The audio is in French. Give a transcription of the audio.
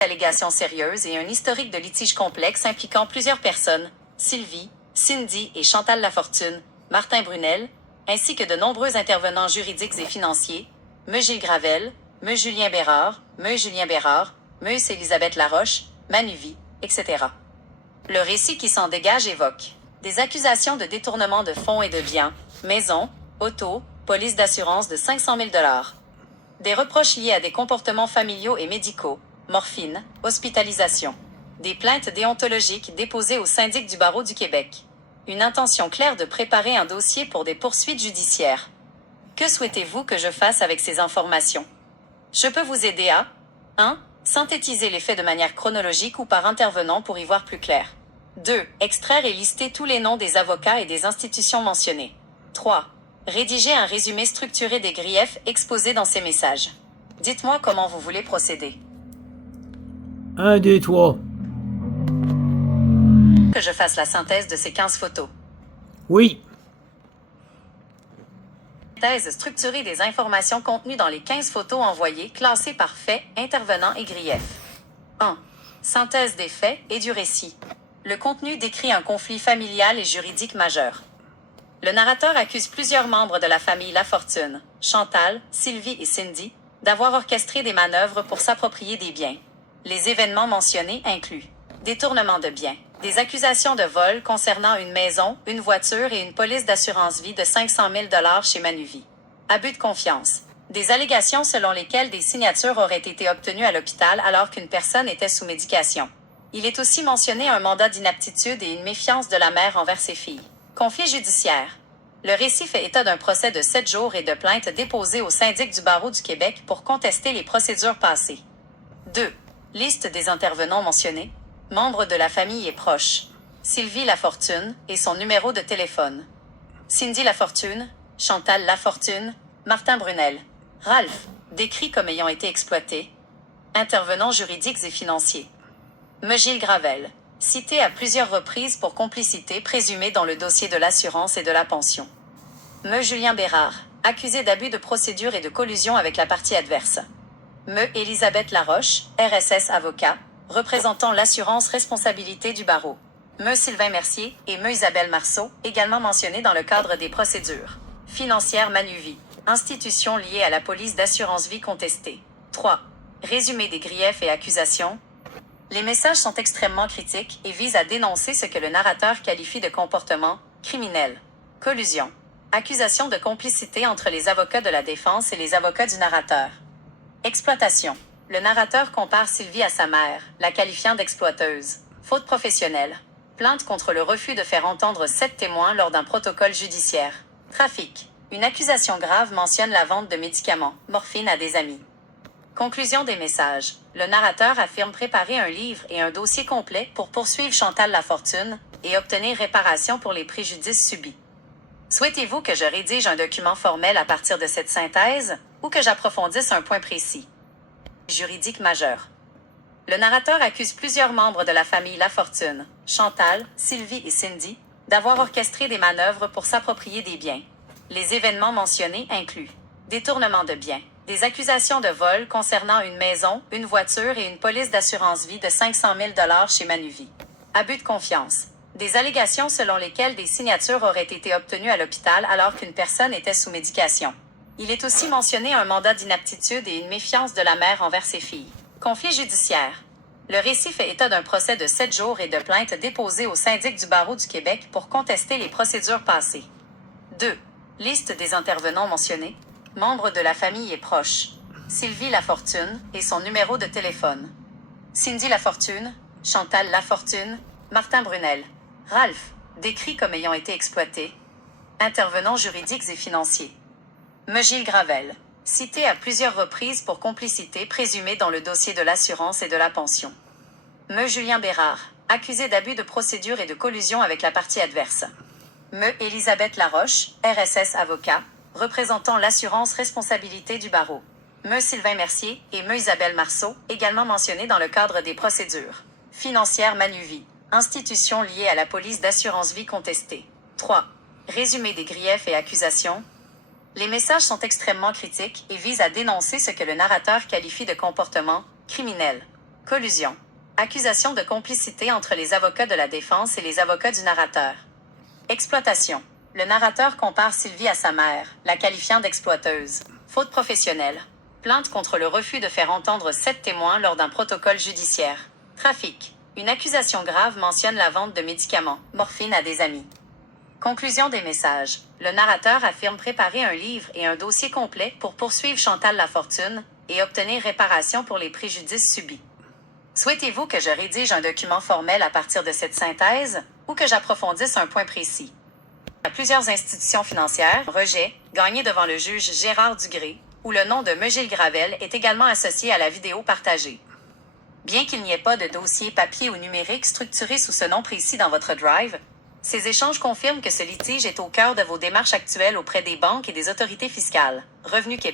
Allégations sérieuses et un historique de litiges complexes impliquant plusieurs personnes, Sylvie, Cindy et Chantal Lafortune, Martin Brunel, ainsi que de nombreux intervenants juridiques et financiers, M. Gilles Gravel, M. Julien Bérard, M. Élisabeth Laroche, Manuvie, etc. Le récit qui s'en dégage évoque des accusations de détournement de fonds et de biens, maison, auto, police d'assurance de 500 000 $, des reproches liés à des comportements familiaux et médicaux, morphine, hospitalisation, des plaintes déontologiques déposées au syndic du barreau du Québec, une intention claire de préparer un dossier pour des poursuites judiciaires. Que souhaitez-vous que je fasse avec ces informations? Je peux vous aider à 1. Synthétiser les faits de manière chronologique ou par intervenant pour y voir plus clair. 2. Extraire et lister tous les noms des avocats et des institutions mentionnées. 3. Rédiger un résumé structuré des griefs exposés dans ces messages. Dites-moi comment vous voulez procéder. 1, 2, 3. Que je fasse la synthèse de ces 15 photos. Oui. Synthèse structurée des informations contenues dans les 15 photos envoyées, classées par faits, intervenants et griefs. 1. Synthèse des faits et du récit. Le contenu décrit un conflit familial et juridique majeur. Le narrateur accuse plusieurs membres de la famille Lafortune, Chantal, Sylvie et Cindy, d'avoir orchestré des manœuvres pour s'approprier des biens. Les événements mentionnés incluent détournement de biens, des accusations de vol concernant une maison, une voiture et une police d'assurance vie de 500 000 $ chez Manuvie. Abus de confiance. Des allégations selon lesquelles des signatures auraient été obtenues à l'hôpital alors qu'une personne était sous médication. Il est aussi mentionné un mandat d'inaptitude et une méfiance de la mère envers ses filles. Conflit judiciaire. Le récit fait état d'un procès de 7 jours et de plaintes déposées au syndic du barreau du Québec pour contester les procédures passées. 2. Liste des intervenants mentionnés. Membres de la famille et proches. Sylvie Lafortune et son numéro de téléphone. Cindy Lafortune, Chantal Lafortune, Martin Brunel. Ralph, décrit comme ayant été exploité. Intervenants juridiques et financiers. M. Gilles Gravel, cité à plusieurs reprises pour complicité présumée dans le dossier de l'assurance et de la pension. M. Julien Bérard, accusé d'abus de procédure et de collusion avec la partie adverse. M. Élisabeth Laroche, RSS avocat, représentant l'assurance responsabilité du barreau. M. Sylvain Mercier et M. Isabelle Marceau, également mentionnés dans le cadre des procédures. Financière Manuvie, institution liée à la police d'assurance vie contestée. 3. Résumé des griefs et accusations. Les messages sont extrêmement critiques et visent à dénoncer ce que le narrateur qualifie de comportement criminel. Collusion. Accusation de complicité entre les avocats de la défense et les avocats du narrateur. Exploitation. Le narrateur compare Sylvie à sa mère, la qualifiant d'exploiteuse. Faute professionnelle. Plainte contre le refus de faire entendre 7 témoins lors d'un protocole judiciaire. Trafic. Une accusation grave mentionne la vente de médicaments, morphine à des amis. Conclusion des messages. Le narrateur affirme préparer un livre et un dossier complet pour poursuivre Chantal Lafortune et obtenir réparation pour les préjudices subis. Souhaitez-vous que je rédige un document formel à partir de cette synthèse ou que j'approfondisse un point précis? Juridique majeur. Le narrateur accuse plusieurs membres de la famille Lafortune, Chantal, Sylvie et Cindy, d'avoir orchestré des manœuvres pour s'approprier des biens. Les événements mentionnés incluent détournement de biens, des accusations de vol concernant une maison, une voiture et une police d'assurance vie de 500 000 $ chez Manuvie. Abus de confiance. Des allégations selon lesquelles des signatures auraient été obtenues à l'hôpital alors qu'une personne était sous médication. Il est aussi mentionné un mandat d'inaptitude et une méfiance de la mère envers ses filles. Conflit judiciaire. Le récit fait état d'un procès de 7 jours et de plaintes déposées au syndic du barreau du Québec pour contester les procédures passées. 2. Liste des intervenants mentionnés. Membres de la famille et proches. Sylvie Lafortune et son numéro de téléphone. Cindy Lafortune, Chantal Lafortune, Martin Brunel. Ralph, décrit comme ayant été exploité. Intervenants juridiques et financiers. M. Gilles Gravel, cité à plusieurs reprises pour complicité présumée dans le dossier de l'assurance et de la pension. M. Julien Bérard, accusé d'abus de procédure et de collusion avec la partie adverse. M. Élisabeth Laroche, RSS avocat, représentant l'assurance responsabilité du barreau. M. Sylvain Mercier et M. Isabelle Marceau, également mentionnés dans le cadre des procédures. Financière Manuvie, institution liée à la police d'assurance vie contestée. 3. Résumé des griefs et accusations. Les messages sont extrêmement critiques et visent à dénoncer ce que le narrateur qualifie de comportement criminel. Collusion. Accusation de complicité entre les avocats de la défense et les avocats du narrateur. Exploitation. Le narrateur compare Sylvie à sa mère, la qualifiant d'exploiteuse. Faute professionnelle. Plainte contre le refus de faire entendre 7 témoins lors d'un protocole judiciaire. Trafic. Une accusation grave mentionne la vente de médicaments, morphine à des amis. Conclusion des messages. Le narrateur affirme préparer un livre et un dossier complet pour poursuivre Chantal Lafortune et obtenir réparation pour les préjudices subis. Souhaitez-vous que je rédige un document formel à partir de cette synthèse ou que j'approfondisse un point précis? À plusieurs institutions financières, rejet, gagné devant le juge Gérard Dugré, où le nom de Megil Gravel est également associé à la vidéo partagée. Bien qu'il n'y ait pas de dossier papier ou numérique structuré sous ce nom précis dans votre Drive, ces échanges confirment que ce litige est au cœur de vos démarches actuelles auprès des banques et des autorités fiscales. Revenu Québec.